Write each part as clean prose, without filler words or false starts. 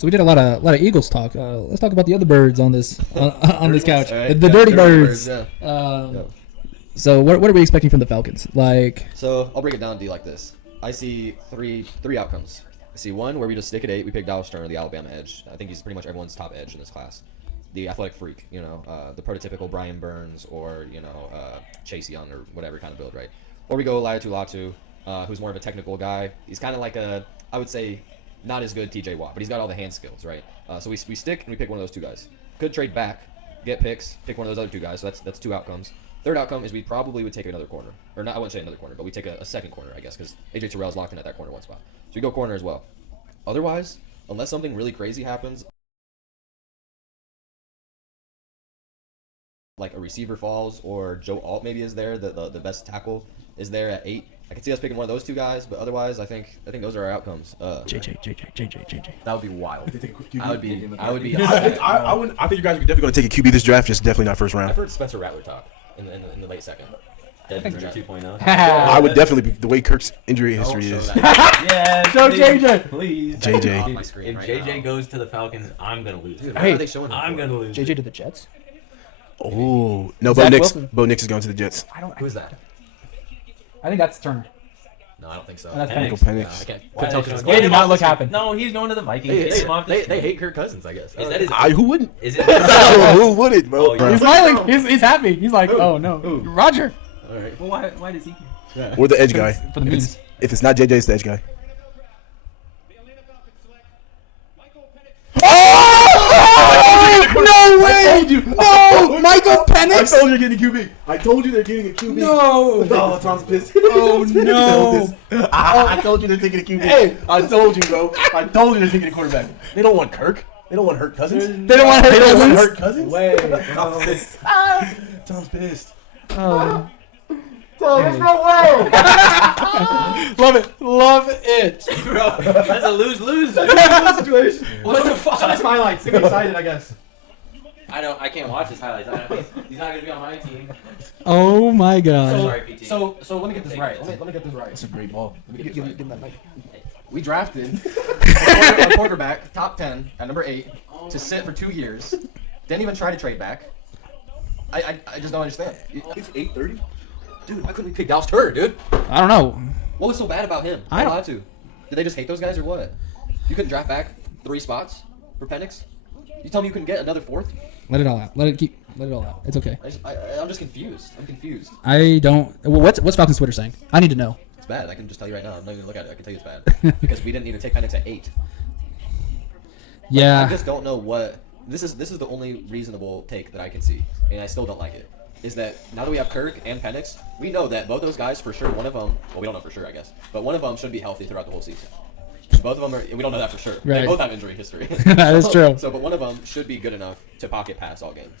So we did a lot of Eagles talk. Let's talk about the other birds on this on this couch. Right. The dirty birds. Yeah. So what are we expecting from the Falcons? So I'll break it down to you like this. I see three outcomes. I see one where we just stick at 8. We pick Dallas Turner, the Alabama edge. I think he's pretty much everyone's top edge in this class. The athletic freak, the prototypical Brian Burns or Chase Young or whatever kind of build, right? Or we go Laiatu Latu, who's more of a technical guy. He's kind of like I would say, not as good TJ Watt, but he's got all the hand skills, right? So we stick and we pick one of those two guys. Could trade back, get picks, pick one of those other two guys. So that's 2 outcomes. Third outcome is we probably would take another corner, or not. I wouldn't say another corner, but we take a second corner, I guess, because AJ Terrell's locked in at that corner one spot. So we go corner as well. Otherwise, unless something really crazy happens, like a receiver falls or Joe Alt maybe is there, the best tackle is there at 8. I could see us picking one of those two guys, but otherwise, I think those are our outcomes. JJ. That would be wild. I would be. I think you guys are definitely going to take a QB this draft, just definitely not first round. I've heard Spencer Rattler talk in the late second. Dead 2.0. I would definitely be the way Kirk's injury history is. Yeah, Show JJ. Please. JJ. If JJ goes to the Falcons, I'm gonna lose. Dude, Hey, are they showing I'm gonna lose. JJ to the Jets. Oh no, Zach Bo Nix. Wilson. Bo Nix is going to the Jets. Who is that? I think that's Turner. No, I don't think so. That's Penix. Penix. Penix. I can't. Why tell they 'cause showing- They did not look happen. No, he's going to the Vikings. they hate Kirk Cousins, I guess. Is that his? Who wouldn't? Is it? Who wouldn't, bro? Oh, yeah. He's smiling. He's happy. He's like, oh no, Roger. All right. Well, why does he? Or the edge guy. For the memes. If it's not JJ, it's the edge guy. No way! No, Michael Penix. told you they're getting a QB. I told you they're getting a QB. No. Oh, Tom's pissed. Oh no. I told you they're taking a QB. Hey, I told you, bro. I told you they're taking a quarterback. They don't want Kirk. They don't want Hurt Cousins. They don't want to Hurt Cousins. Wait. Tom's pissed. Tom's pissed. There's no way. Love it. Bro, that's a lose-lose. situation. What the fuck? That's highlights. Get excited, I guess. I can't watch his highlights. He's not gonna be on my team. Oh my god. Sorry, PT. So let me get this right. Let me get this right. That's a great ball. Give me that mic. We drafted a quarterback, top 10 at number 8, to sit for 2 years. Didn't even try to trade back. I just don't understand. It's 8:30. Dude, why couldn't we pick Dallas Turner, dude? I don't know. What was so bad about him? I don't- allowed to. Did they just hate those guys or what? You couldn't draft back 3 spots for Penix? You tell me you couldn't get another 4th? Let it all out. Let it all out. It's okay. I'm just confused. I'm confused. I don't. Well, what's Falcons Twitter saying? I need to know. It's bad. I can just tell you right now. I'm not even gonna look at it. I can tell you it's bad because we didn't even take Penix at 8. Yeah. I just don't know what. This is the only reasonable take that I can see, and I still don't like it. Is that now that we have Kirk and Penix, we know that both those guys for sure. One of them, well, we don't know for sure, I guess, but one of them should be healthy throughout the whole season. Both of them are. We don't know that for sure. Right. They both have injury history. That is true. So, but one of them should be good enough to pocket pass all games.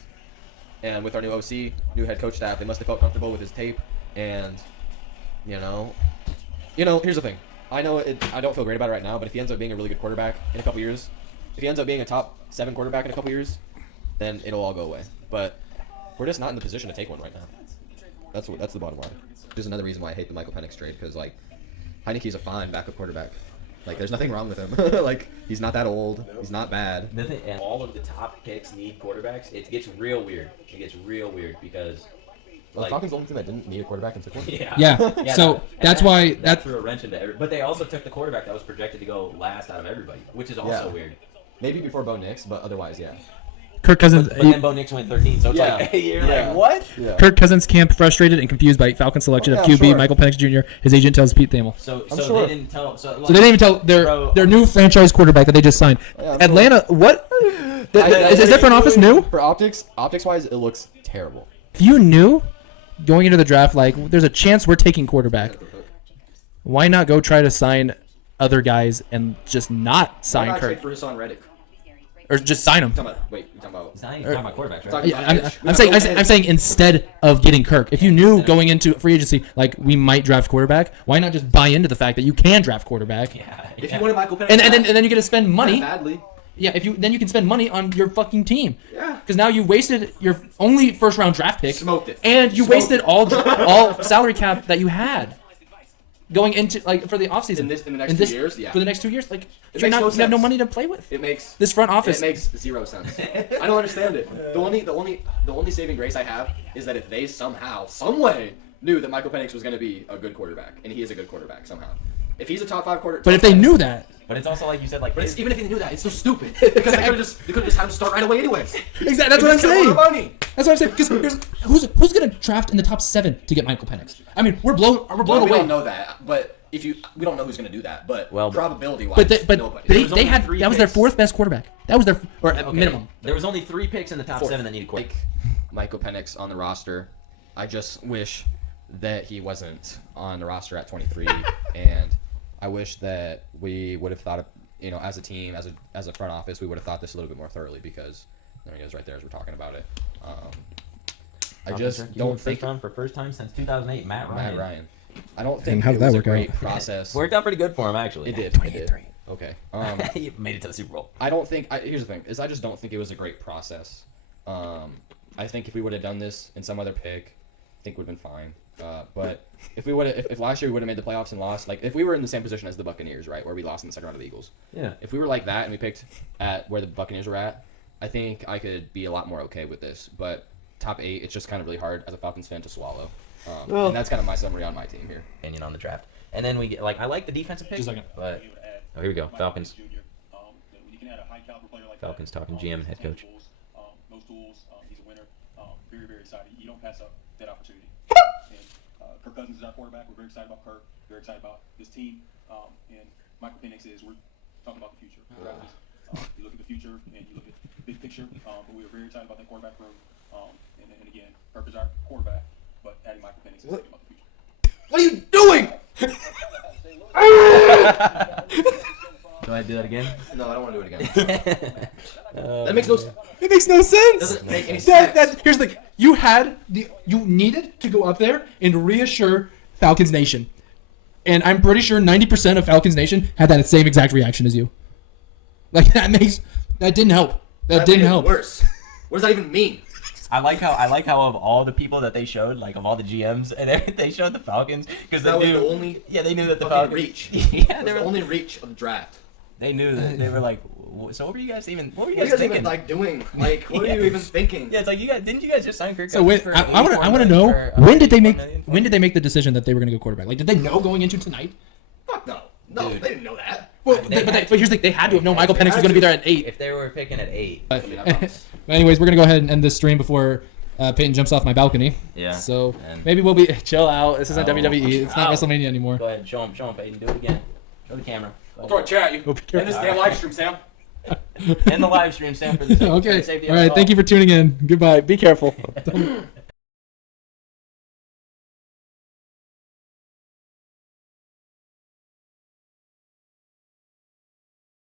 And with our new OC, new head coach staff, they must have felt comfortable with his tape. And, here's the thing. I know I don't feel great about it right now, but if he ends up being a really good quarterback in a couple years, if he ends up being a top 7 quarterback in a couple years, then it'll all go away. But we're just not in the position to take one right now. That's the bottom line. There's another reason why I hate the Michael Penix trade, because Heineke's a fine backup quarterback. There's nothing wrong with him. He's not that old. He's not bad. And all of the top picks need quarterbacks. It gets real weird. Because. Well, the Falcons the only team that didn't need a quarterback and took one. Yeah. So that's why that threw a wrench into every. But they also took the quarterback that was projected to go last out of everybody, which is also weird. Maybe before Bo Nix, but otherwise, yeah. Kirk Cousins. But then Bo Nix went 13, so it's you're like, what? Yeah. Kirk Cousins camp frustrated and confused by Falcons selection of QB sure. Michael Penix Jr. His agent tells Pete Thamel. So sure. they didn't tell. So So they didn't even tell their new franchise quarterback that they just signed. Yeah, I'm Atlanta. What? Is their front office new? For optics wise, it looks terrible. If you knew going into the draft, there's a chance we're taking quarterback, why not go try to sign other guys and just not sign Kirk? For Hassan Reddick. Or just sign him. You're talking about it's not even talking about quarterbacks, right? Yeah, I'm saying instead of getting Kirk, if you knew going into free agency we might draft quarterback, why not just buy into the fact that you can draft quarterback? If you wanted Michael Penix, And then you get to spend money. badly. Yeah, then you can spend money on your fucking team. Yeah. Because now you wasted your only first round draft pick. Smoked it. And you wasted all salary cap that you had. going into like for the offseason. In the next 2 years, yeah. For the next 2 years, like It you're makes not, no you have no sense. money to play with. It makes This front office. It makes zero sense. I don't understand it. The only saving grace I have is that if they somehow, some way, knew that Michael Penix was going to be a good quarterback, and he is a good quarterback somehow. If he's a top 5 quarterback, But if they knew that, But it's also like you said, like but even if they knew that, it's so stupid because they could have just had him start right away anyways. exactly. That's what I'm Just get saying. more money. That's what I'm saying. Because who's gonna draft in the top 7 to get Michael Penix? I mean, we're blown Well, we away. don't know that, but we don't know who's going to do that. But Well, probability-wise, But nobody. they was only had 3 that was their picks. 4th best quarterback. That was their Okay, minimum. There was only 3 picks in the top Fourth. 7 that needed quarterback. Michael Penix on the roster. I just wish that he wasn't on the roster at 23, and I wish that we would have thought of, as a team, as a front office, we would have thought this a little bit more thoroughly because there he is right there as we're talking about it. I just don't think for first time since 2008, Matt Ryan. I don't think how it did that was a work great out? process. Worked out pretty good for him actually. It did. 23. Okay. He made it to the Super Bowl. I don't think. Here's the thing: is I just don't think it was a great process. I think if we would have done this in some other pick, I think would have been fine. But if last year we would have made the playoffs and lost, like if we were in the same position as the Buccaneers, right, where we lost in the second round of the Eagles. Yeah. If we were like that and we picked at where the Buccaneers were at, I think I could be a lot more okay with this. But top 8, it's just kind of really hard as a Falcons fan to swallow. And that's kind of my summary on my team here. Opinion on the draft, and then we get I like the defensive picks, Just a second. but here we go, Falcons. Falcons talking GM and head coach. Those tools, he's a winner. Very, very excited. You don't pass up that opportunity. And Kirk Cousins is our quarterback. We're very excited about Kirk. Very excited about this team. And Michael Penix we're talking about the future. You look at the future and you look at the big picture. But we are very excited about that quarterback room. And again, Kirk is our quarterback, but adding Michael Penix is talking about the future. What are you doing? Do I do that again? No, I don't want to do it again. That makes no sense. It makes no sense. Doesn't make any sense. Here's the you needed to go up there and reassure Falcons Nation, and I'm pretty sure 90% of Falcons Nation had that same exact reaction as you. Like that didn't help. That didn't made it help. Worse. What does that even mean? I like how of all the people that they showed, like of all the GMs and everything, they showed the Falcons because they That was knew the only they knew that the fucking Falcons reach. Yeah, That was the only reach of the draft. they knew that they were like. So what were you guys What are you guys guys thinking? even like doing? Like, what Yeah. are you even thinking? Yeah, it's like didn't you guys just sign Kirk So wait, Cousins for I want $84 to million know for, when did they make $84 million for when did they make the decision that they were going to go quarterback? Like, did they know going into tonight? Fuck no. No, Dude. they didn't know that. Well, They but had here's the thing: they had to have known Michael Penix was going to be there at 8. If they were picking at 8. But, I mean, I promise. but anyways, we're gonna go ahead and end this stream before Payton jumps off my balcony. Yeah. So And- maybe we'll be chill out. This isn't Oh. WWE. It's not Oh. WrestleMania anymore. Go ahead, show him, Peyton. Do it again. Show the camera. Go I'll throw a chair at you. Go be careful. End this damn live stream, Sam. End the live stream, Sam, for the Okay. safety All of us right. Thank you for tuning in. Goodbye. Be careful.